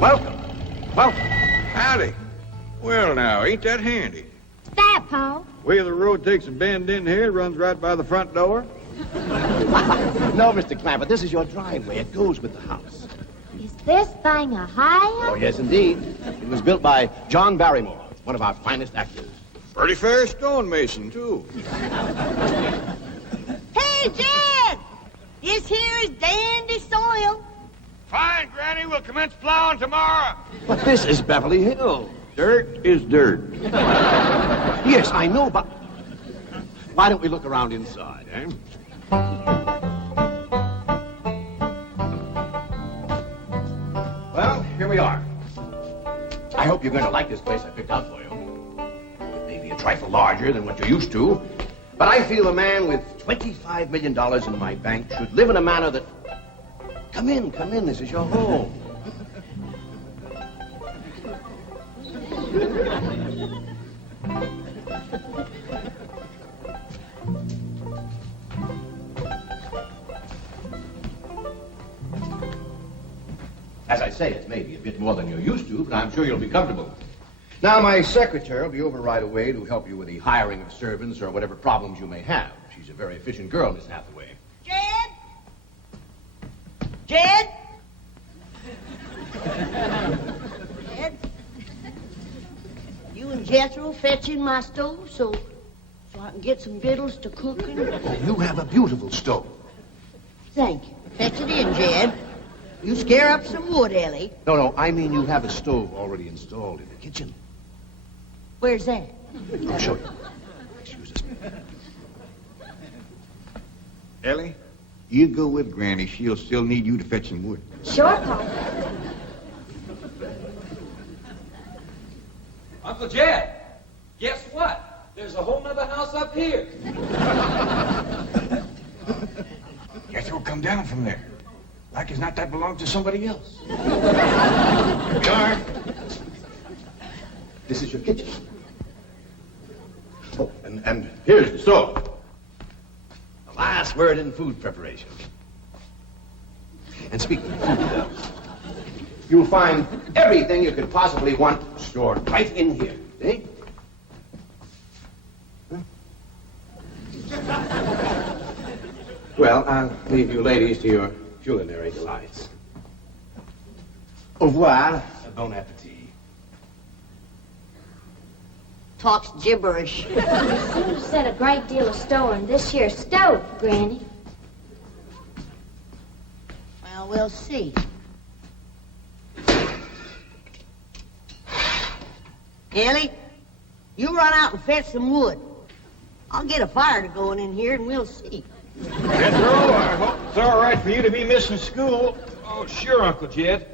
Welcome. Welcome. Howdy. Well, now, ain't that handy? What's that, Pa? Way the road takes a bend in here, runs right by the front door. No, Mr. Clampett, this is your driveway. It goes with the house. Is this thing a high? Oh, yes, indeed. It was built by John Barrymore, one of our finest actors. Pretty fair stonemason, too. Hey, Jed! This here is dandy soil. Fine, Granny. We'll commence plowing tomorrow. But this is Beverly Hills. Dirt is dirt. Yes, I know, but why don't we look around inside, eh? Well, here we are. I hope you're going to like this place I picked out for you. It may be a trifle larger than what you're used to, but I feel a man with $25 million in my bank should live in a manner that... Come in, this is your home. As I say, it may be a bit more than you're used to, but I'm sure you'll be comfortable. Now, my secretary will be over right away to help you with the hiring of servants or whatever problems you may have. She's a very efficient girl, Miss Hathaway. Jed? Jed? Jed? You and Jethro fetching my stove so I can get some victuals to cooking? Oh, you have a beautiful stove. Thank you. Fetch it in, Jed. You scare up some wood, Ellie. No, I mean you have a stove already installed in the kitchen. Where's that? I'll show you. Excuse us. Ellie, you go with Granny. She'll still need you to fetch some wood. Sure, Pa. Uncle Jed, guess what? There's a whole nother house up here. Jethro, come down from there. Like as not that belongs to somebody else. Here we are. This is your kitchen. Oh, and here's the stove. The last word in food preparation. And speaking of food, you'll find everything you could possibly want stored right in here. Eh? Huh? Well, I'll leave you ladies to your culinary delights. Au revoir. Bon appetit. Talks gibberish. You seem to set a great deal of store in this here stove, Granny. Well, we'll see. Ellie, you run out and fetch some wood. I'll get a fire to going in here and we'll see. Jethro, I hope it's all right for you to be missing school. Oh, sure, Uncle Jed.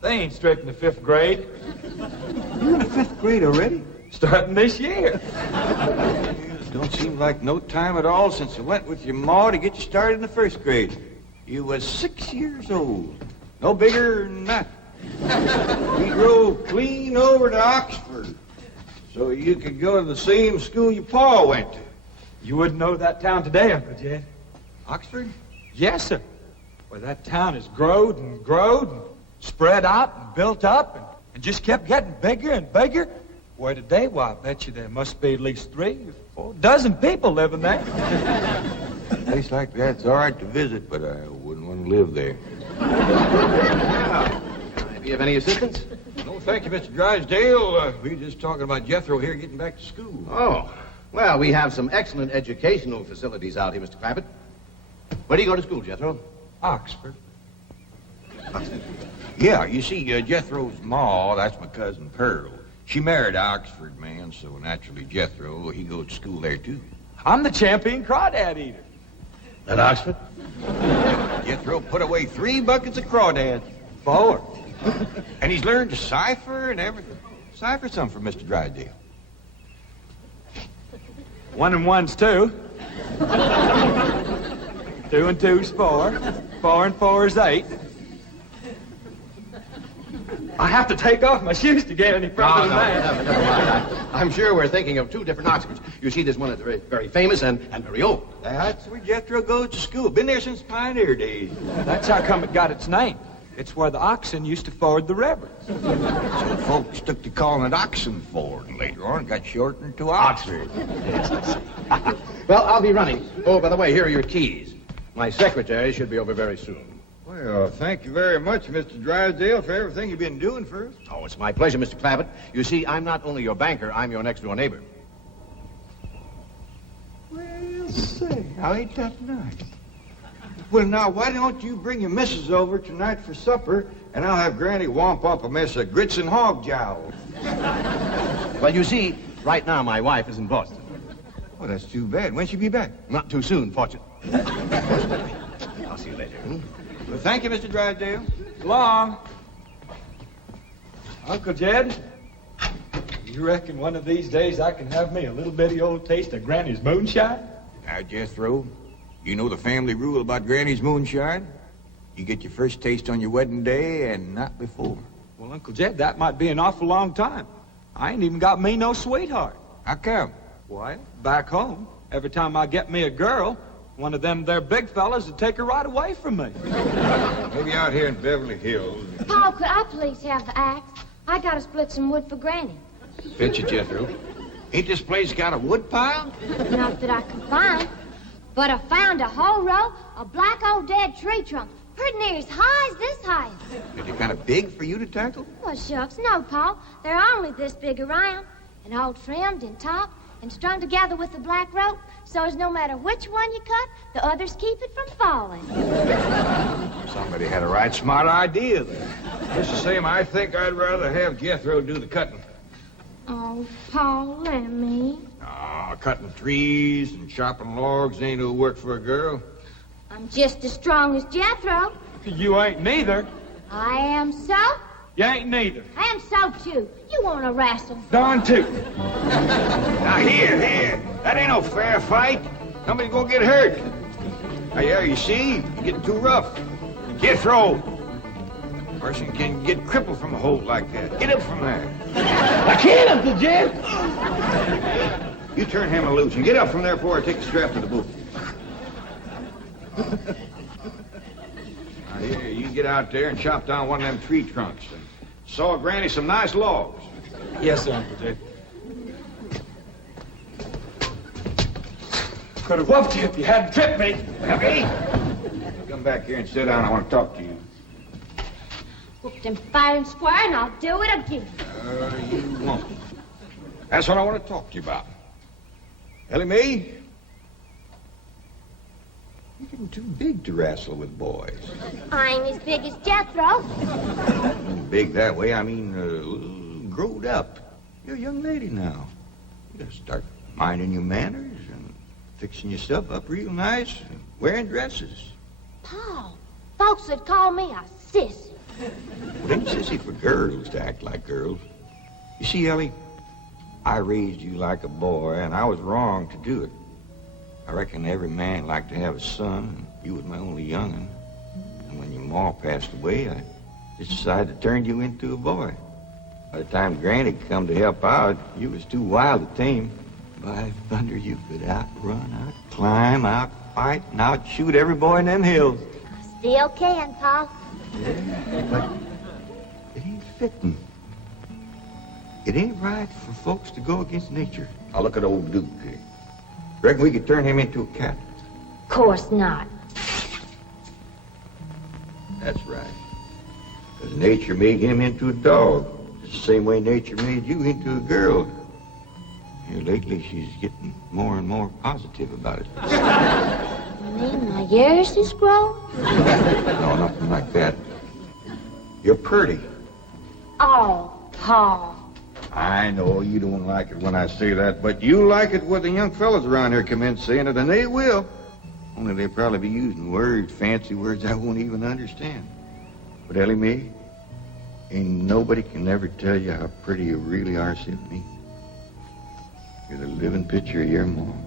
They ain't straight in the 5th grade. You're in the 5th grade already? Starting this year. Don't seem like no time at all since I went with your ma to get you started in the 1st grade. You was 6 years old. No bigger than that. We drove clean over to Oxford so you could go to the same school your pa went to. You wouldn't know that town today, Uncle Jed. Oxford? Yes, sir. Well, that town has growed and spread out and built up and just kept getting bigger and bigger. Where today, why, I bet you there must be at least 3 or 4 dozen people living there. A place like that's all right to visit, but I wouldn't want to live there. Do you have any assistance? No, thank you, Mr. Drysdale. We were just talking about Jethro here getting back to school. Oh, well, we have some excellent educational facilities out here, Mr. Clampett. Where do you go to school, Jethro? Oxford. Yeah, you see, Jethro's ma, that's my cousin Pearl. She married an Oxford man, so naturally Jethro, he goes to school there, too. I'm the champion crawdad eater. At Oxford? Jethro put away 3 buckets of crawdads. 4. And he's learned to cipher and everything. Cipher some for Mr. Drysdale. 1 and 1's 2. 2 and 2's 4. 4 and 4's 8. I have to take off my shoes to get any further than that. Never mind. I'm sure we're thinking of 2 different Oxfords. You see, there's one that's very, very famous and very old. That's where Jethro goes to school. Been there since pioneer days. That's how come it got its name. It's where the oxen used to ford the river. So folks took to calling it Oxen Ford, and later on got shortened to Oxford. Well, I'll be running. Oh, by the way, here are your keys. My secretary should be over very soon. Well, thank you very much, Mr. Drysdale, for everything you've been doing for us. Oh, it's my pleasure, Mr. Clampett. You see, I'm not only your banker, I'm your next-door neighbor. Well, say, how ain't that nice? Well, now, why don't you bring your missus over tonight for supper, and I'll have Granny womp up a mess of grits and hog jowl. Well, you see, right now my wife is in Boston. Well, that's too bad. When'll she be back? Not too soon, fortunately. I'll see you later. Well, thank you, Mr. Drysdale. So long. Uncle Jed, you reckon one of these days I can have me a little bitty old taste of Granny's moonshine? Now, Jethro, you know the family rule about Granny's moonshine? You get your first taste on your wedding day and not before. Well, Uncle Jed, that might be an awful long time. I ain't even got me no sweetheart. How come? Why, back home, every time I get me a girl, one of them there big fellas would take her right away from me. Maybe out here in Beverly Hills. Paul, could I please have the axe? I gotta split some wood for Granny. Fetch it, Jethro. Ain't this place got a wood pile? Not that I could find, but I found a whole row of black old dead tree trunks, pretty near as high as this height. Are they kind of big for you to tackle? Well, shucks, no, Paul. They're only this big around, and all trimmed and topped and strung together with a black rope, so as no matter which one you cut, the others keep it from falling. Somebody had a right smart idea there. Just the same, I think I'd rather have Jethro do the cutting. Oh, Paul, let me. Cutting trees and chopping logs ain't no work for a girl. I'm just as strong as Jethro. You ain't neither. I am so. You ain't neither. I am so, too. You want to wrestle? Darn too. Now, here. That ain't no fair fight. Somebody's gonna get hurt. Now, yeah, you see? You're getting too rough. Jethro! Person can get crippled from a hold like that. Get up from there. I can't, Uncle Jed. You turn him loose and get up from there before I take the strap to the boot. Now, here, you get out there and chop down one of them tree trunks and saw Granny some nice logs. Yes, sir, Uncle Jed. Could have whooped you if you hadn't tripped me. Hey! Come back here and sit down. I want to talk to you. Whooped him fair and square, and I'll do it again. You won't. That's what I want to talk to you about. Elly May, you're getting too big to wrestle with boys. I ain't as big as Jethro. Big that way, I mean, growed up. You're a young lady now. You gotta start minding your manners and fixing yourself up real nice and wearing dresses. Paul, folks would call me a sissy. It ain't sissy for girls to act like girls. You see, Ellie, I raised you like a boy, and I was wrong to do it. I reckon every man liked to have a son, and you was my only young'un. And when your ma passed away, I just decided to turn you into a boy. By the time Granny come to help out, you was too wild to tame. By thunder, you could outrun, out-climb, out-fight, and out-shoot every boy in them hills. I still can, Paul. Yeah, but it ain't fitting. It ain't right for folks to go against nature. Now look at old Duke here. Reckon we could turn him into a cat? Of course not. That's right. Because nature made him into a dog. It's the same way nature made you into a girl. Here lately, she's getting more and more positive about it. You mean my years has grown? No, nothing like that. You're pretty. Oh, Paul. I know you don't like it when I say that, but you like it when the young fellas around here come in saying it, and they will. Only they'll probably be using words, fancy words I won't even understand. But Elly May, ain't nobody can ever tell you how pretty you really are, except me. You're the living picture of your mom.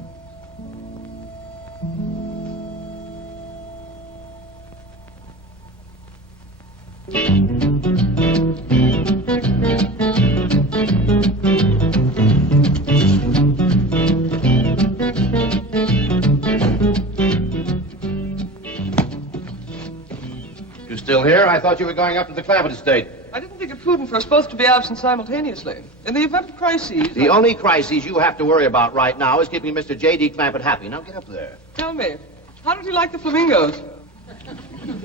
You still here? I thought you were going up to the Clampetts estate. I didn't think it prudent for us both to be absent simultaneously. In the event of crises... The only crises you have to worry about right now is keeping Mr. J.D. Clampett happy. Now get up there. Tell me, how did you like the flamingos?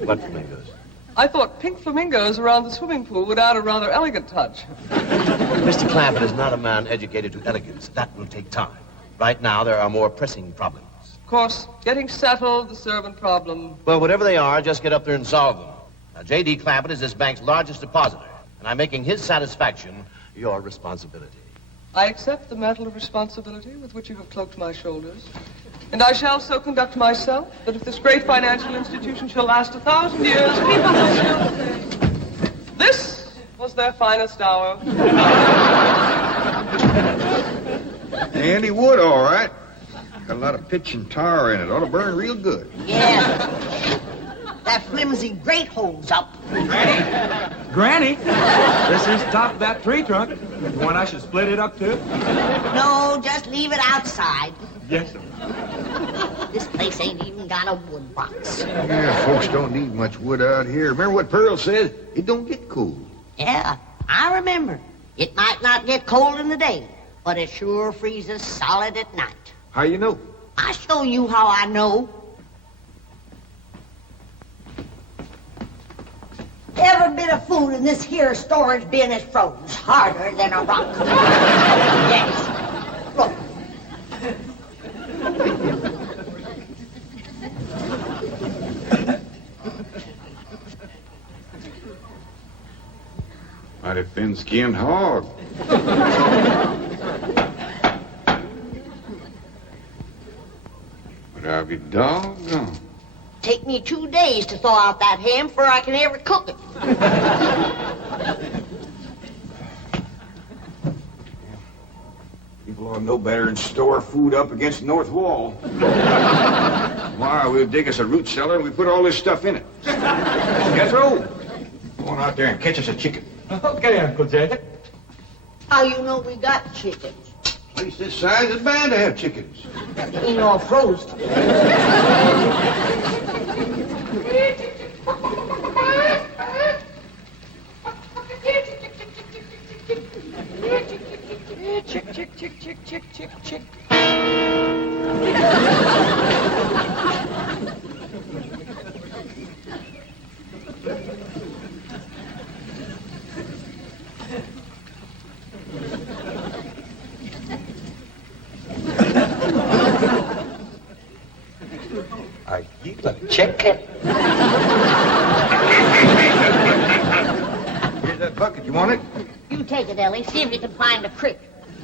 What flamingos? I thought pink flamingos around the swimming pool would add a rather elegant touch. Mr. Clampett is not a man educated to elegance. That will take time. Right now, there are more pressing problems. Of course, getting settled, the servant problem. Well, whatever they are, just get up there and solve them. Now, J.D. Clampett is this bank's largest depositor, and I'm making his satisfaction your responsibility. I accept the mantle of responsibility with which you have cloaked my shoulders. And I shall so conduct myself that if this great financial institution shall last 1,000 years, people will still say, this was their finest hour. Handy wood, all right. Got a lot of pitch and tar in it. Ought to burn real good. Yeah. That flimsy grate holds up. Granny, this is the top of that tree trunk. You want I should split it up, too? No, just leave it outside. Yes, sir. This place ain't even got a wood box. Yeah, folks don't need much wood out here. Remember what Pearl said? It don't get cold. Yeah, I remember. It might not get cold in the day, but it sure freezes solid at night. How you know? I'll show you how I know. Every bit of food in this here storage bin is froze harder than a rock. Yes. Look. Mighty thin-skinned hog. But I'll be doggone. Take me 2 days to thaw out that ham before I can ever cook it. People ought to know better than store food up against the north wall. Tomorrow we'll dig us a root cellar and we put all this stuff in it. Jethro, go on out there and catch us a chicken. Okay, Uncle Jay. How you know we got chickens? Place this size is bound to have chickens. Ain't all froze. Chick, chick, chick, chick, chick, chick, chick. Are you gonna check it? Here's that bucket. You want it? You take it, Ellie. See if you can find a creek.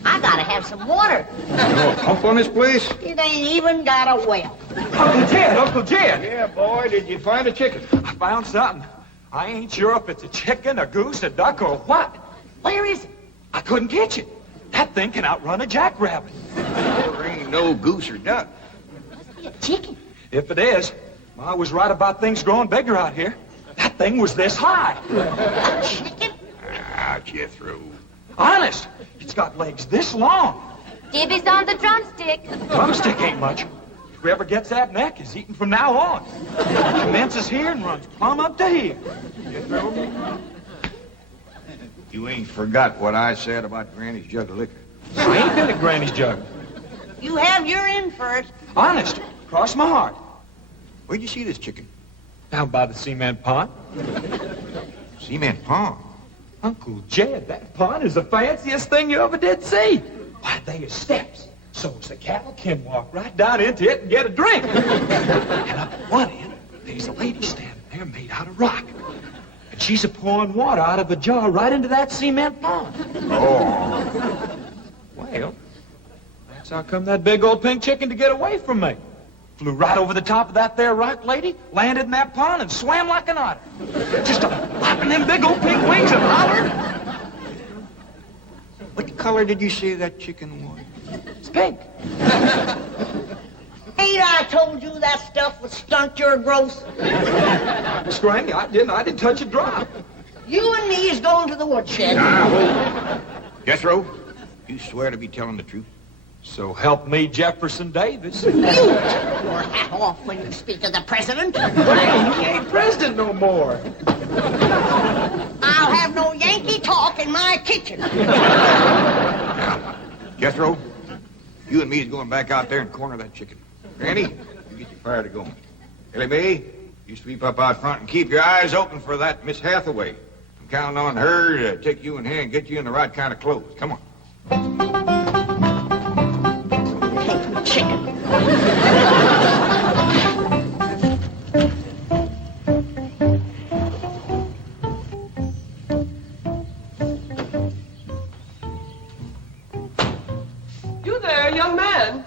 I gotta have some water. You know a pump on this place? It ain't even got a well. Uncle Jed, Uncle Jed. Yeah, boy. Did you find a chicken? I found something. I ain't sure if it's a chicken, a goose, a duck, or what. Where is it? I couldn't catch it. That thing can outrun a jackrabbit. There ain't no goose or duck. Must be a chicken. If it is, I was right about things growing bigger out here. That thing was this high. A chicken? Ah, Jethro. Honest, it's got legs this long. Dibby's on the drumstick. Drumstick ain't much. Whoever gets that neck is eating from now on. Commences here and runs plumb up to here. You ain't forgot what I said about Granny's jug of liquor. I ain't been at Granny's jug. You have your in for it. Honest, cross my heart. Where'd you see this chicken? Down by the cement pond. Cement pond. Uncle Jed, that pond is the fanciest thing you ever did see. Why, they are steps. So as the cattle can walk right down into it and get a drink. And up at one end, there's a lady standing there made out of rock. And she's a-pouring water out of a jar right into that cement pond. Oh. Well, that's how come that big old pink chicken to get away from me. Flew right over the top of that there rock lady, landed in that pond, and swam like an otter. Just flapping them big old pink wings and hollered. What color did you say that chicken was? It's pink. Ain't I told you that stuff would stunt your growth? Miss Granny, I didn't touch a drop. You and me is going to the woodshed. Jethro, you swear to be telling the truth? So help me, Jefferson Davis. You take your hat off when you speak to the president. Granny, he ain't president no more. I'll have no Yankee talk in my kitchen. Now, Jethro, you and me is going back out there and corner that chicken. Granny, you get your fire to going. Elly May, you sweep up out front and keep your eyes open for that Miss Hathaway. I'm counting on her to take you in hand and get you in the right kind of clothes. Come on. Chicken. You there, young man?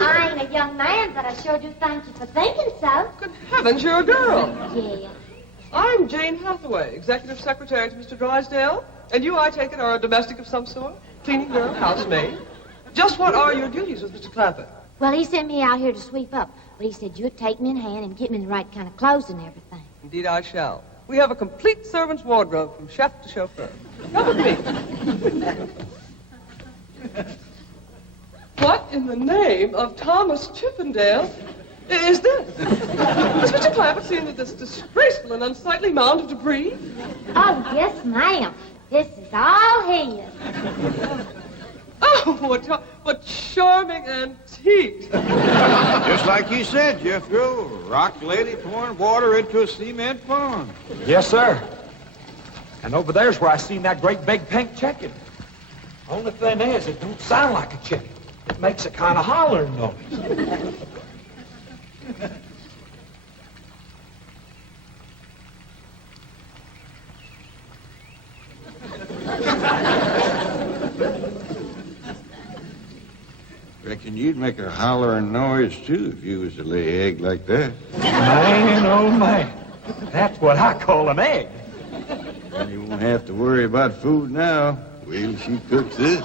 I ain't a young man, but I sure do thank you for thinking so. Good heavens, you're a girl. Yeah. I'm Jane Hathaway, executive secretary to Mr. Drysdale. And you, I take it, are a domestic of some sort? Cleaning girl, housemaid? Just what are your duties with Mr. Clampett? Well, he sent me out here to sweep up, but he said you'd take me in hand and get me the right kind of clothes and everything. Indeed, I shall. We have a complete servant's wardrobe from chef to chauffeur. Come with me. What in the name of Thomas Chippendale is this? Has Mr. Clampett seen this disgraceful and unsightly mound of debris? Oh, yes, ma'am. This is all his. Oh, what charming antiques. Just like you said, Jethro. Rock lady pouring water into a cement pond. Yes, sir. And over there's where I seen that great big pink chicken. Only thing is, it don't sound like a chicken. It makes a kind of hollering noise. Reckon you'd make a hollering noise, too, if you was to lay egg like that. Man, oh, man. That's what I call an egg. Well, you won't have to worry about food now. Wait till she cooks this.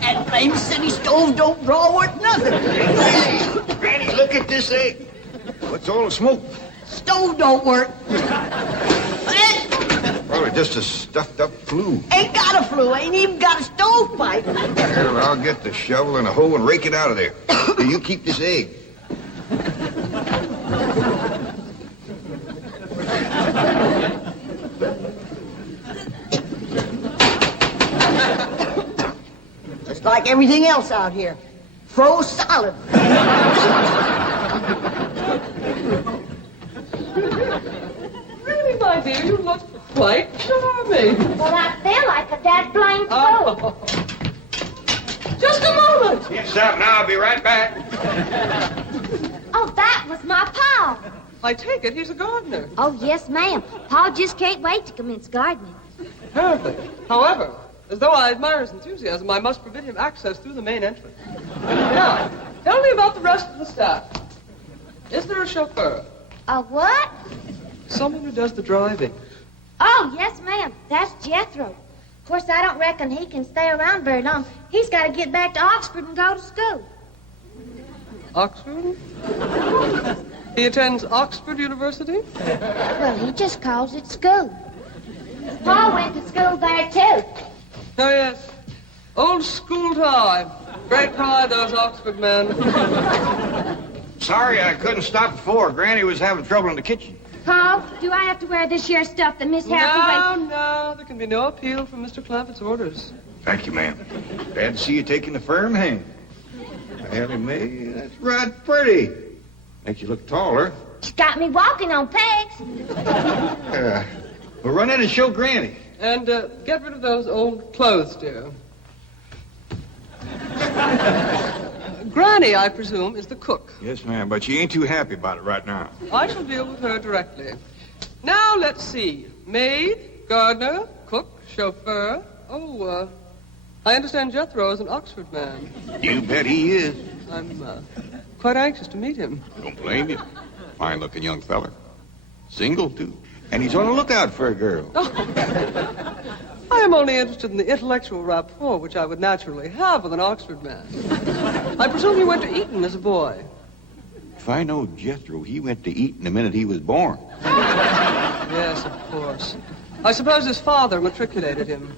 That famous city stove don't draw worth nothing. Granny, look at this egg. What's all the smoke? Stove don't work. Probably just a stuffed-up flue. Ain't got a flue, ain't even got a stovepipe. Well, I'll get the shovel and a hoe and rake it out of there. Here, you keep this egg. Just like everything else out here. Froze solid. Really, my dear, you look quite charming. Well, I feel like a dad blamed fool. Oh. Just a moment. Yes, up now. I'll be right back. Oh, that was my Pa. I take it he's a gardener. Oh, yes, ma'am. Pa just can't wait to commence gardening. Apparently. However, as though I admire his enthusiasm, I must forbid him access through the main entrance. Now, tell me about the rest of the staff. Is there a chauffeur? A what? Someone who does the driving. Oh, yes, ma'am. That's Jethro. Of course, I don't reckon he can stay around very long. He's got to get back to Oxford and go to school. Oxford? He attends Oxford University? Well, he just calls it school. Pa went to school there, too. Oh, yes. Old school time. Great pride, those Oxford men. Sorry I couldn't stop before. Granny was having trouble in the kitchen. Pa, do I have to wear this here stuff that Miss Hathaway... No, there can be no appeal from Mr. Clampett's orders. Thank you, ma'am. Glad to see you taking the firm hand. Elly May, that's right pretty. Makes you look taller. She's got me walking on pegs. We'll run in and show Granny. And get rid of those old clothes, dear. Granny, I presume, is the cook. Yes, ma'am, but she ain't too happy about it right now. I shall deal with her directly. Now, let's see. Maid, gardener, cook, chauffeur. Oh, I understand Jethro is an Oxford man. You bet he is. I'm quite anxious to meet him. Don't blame you. Fine-looking young feller. Single, too. And he's on the lookout for a girl. I am only interested in the intellectual rapport which I would naturally have with an Oxford man. I presume you went to Eton as a boy. If I know Jethro, he went to Eton the minute he was born. Yes, of course. I suppose his father matriculated him.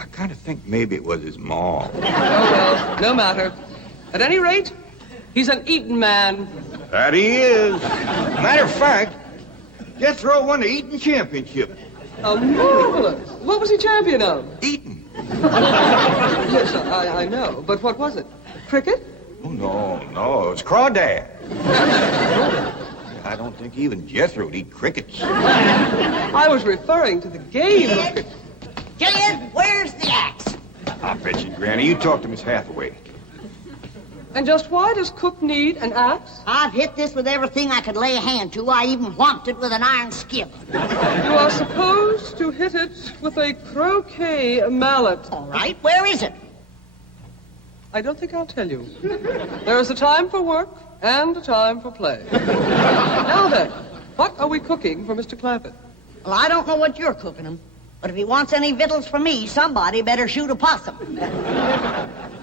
I kind of think maybe it was his ma. Oh, well, no matter. At any rate, he's an eating man. That he is. Matter of fact, Jethro won the eating championship. Oh, marvelous. What was he champion of? Eating. Yes, I know. But what was it? Cricket? Oh, no, it was crawdad. I don't think even Jethro'd eat crickets. I was referring to the game of cricket. Gillian, where's the axe? I'll fetch it, Granny. You talk to Miss Hathaway. And just why does Cook need an axe? I've hit this with everything I could lay a hand to. I even whomped it with an iron skillet. You are supposed to hit it with a croquet mallet. All right, where is it? I don't think I'll tell you. There is a time for work and a time for play. Now then, what are we cooking for Mr. Clampett? Well, I don't know what you're cooking him, but if he wants any victuals from me, somebody better shoot a possum.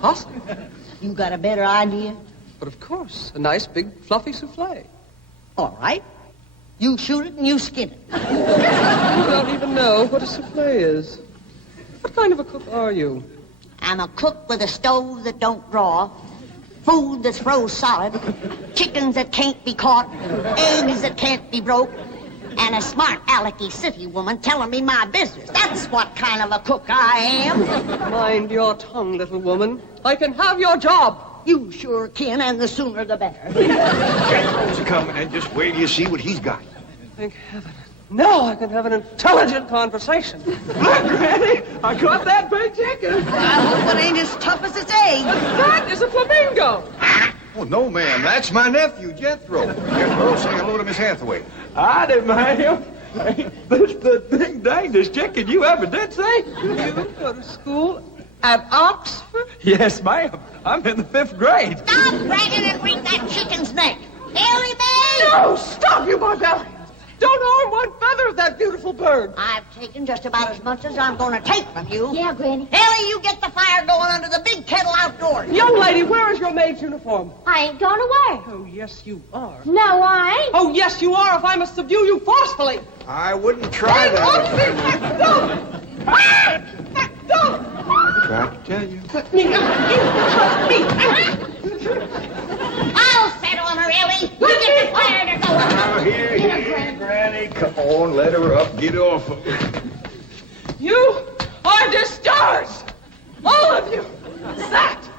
Possum? You got a better idea? But of course, a nice big fluffy souffle. All right. You shoot it and you skin it. You don't even know what a souffle is. What kind of a cook are you? I'm a cook with a stove that don't draw, food that's froze solid, chickens that can't be caught, eggs that can't be broke, and a smart alecky city woman telling me my business. That's what kind of a cook I am. Mind your tongue, little woman. I can have your job. You sure can, and the sooner the better. Jethro's coming, and just wait till you see what he's got. Thank heaven. Now I can have an intelligent conversation. Look, Granny, I caught that big chicken. I hope it ain't as tough as its egg. That is a flamingo. Oh, no, ma'am. That's my nephew, Jethro. Jethro, say hello to Miss Hathaway. Howdy, ma'am. This the big dangest chicken you ever did see. You go to school at Oxford? Yes, ma'am. I'm in the 5th grade. Stop bragging and wring that chicken's neck. Elly May! No, stop, you barbarian. Don't harm one feather of that beautiful bird. I've taken just about as much as I'm going to take from you. Yeah, Granny. Ellie, you get the fire going under the big kettle outdoors. Young lady, where is your maid's uniform? I ain't going away. Oh, yes, you are. No, I ain't. Oh, yes, you are, if I must subdue you forcefully. I wouldn't try that. Don't! Tried to tell you. I'll set on her, Ellie. You get the fire to go on. Now, here, Granny. Come on, let her up. Get off of her. You are discharged! All of you! Sacked!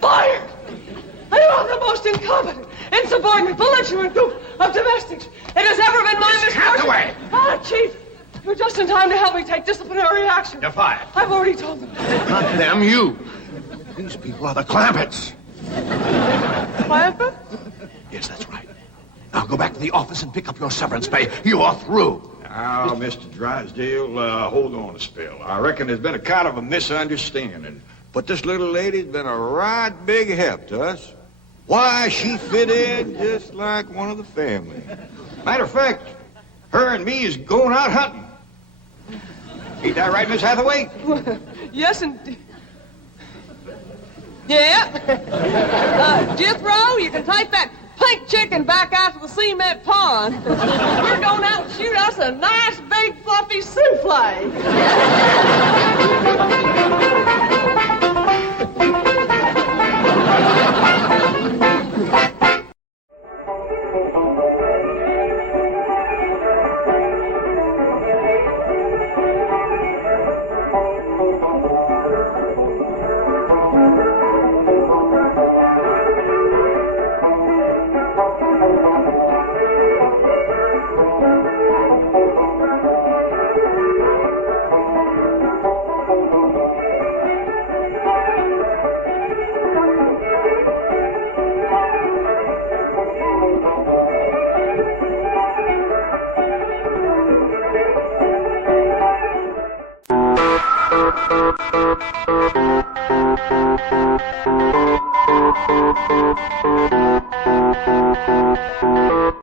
Fired! And you are the most incompetent, insubordinate, belligerent group of domestics it has ever been my misfortune. Hathaway! Ah, Chief, you're just in time to help me take disciplinary action. You're fired. I've already told them. Not them, you. These people are the Clampetts. Clampett? Yes, that's right. Now go back to the office and pick up your severance pay. You are through. Now, Mr. Drysdale, hold on a spell. I reckon there's been a kind of a misunderstanding. But this little lady's been a right big help to us. Why, she fit in just like one of the family. Matter of fact, her and me is going out hunting. Ain't that right, Miss Hathaway? Yes, indeed. Yeah. Jethro, you can take that pink chicken back out to the cement pond. We're going out and shoot us a nice big fluffy souffle.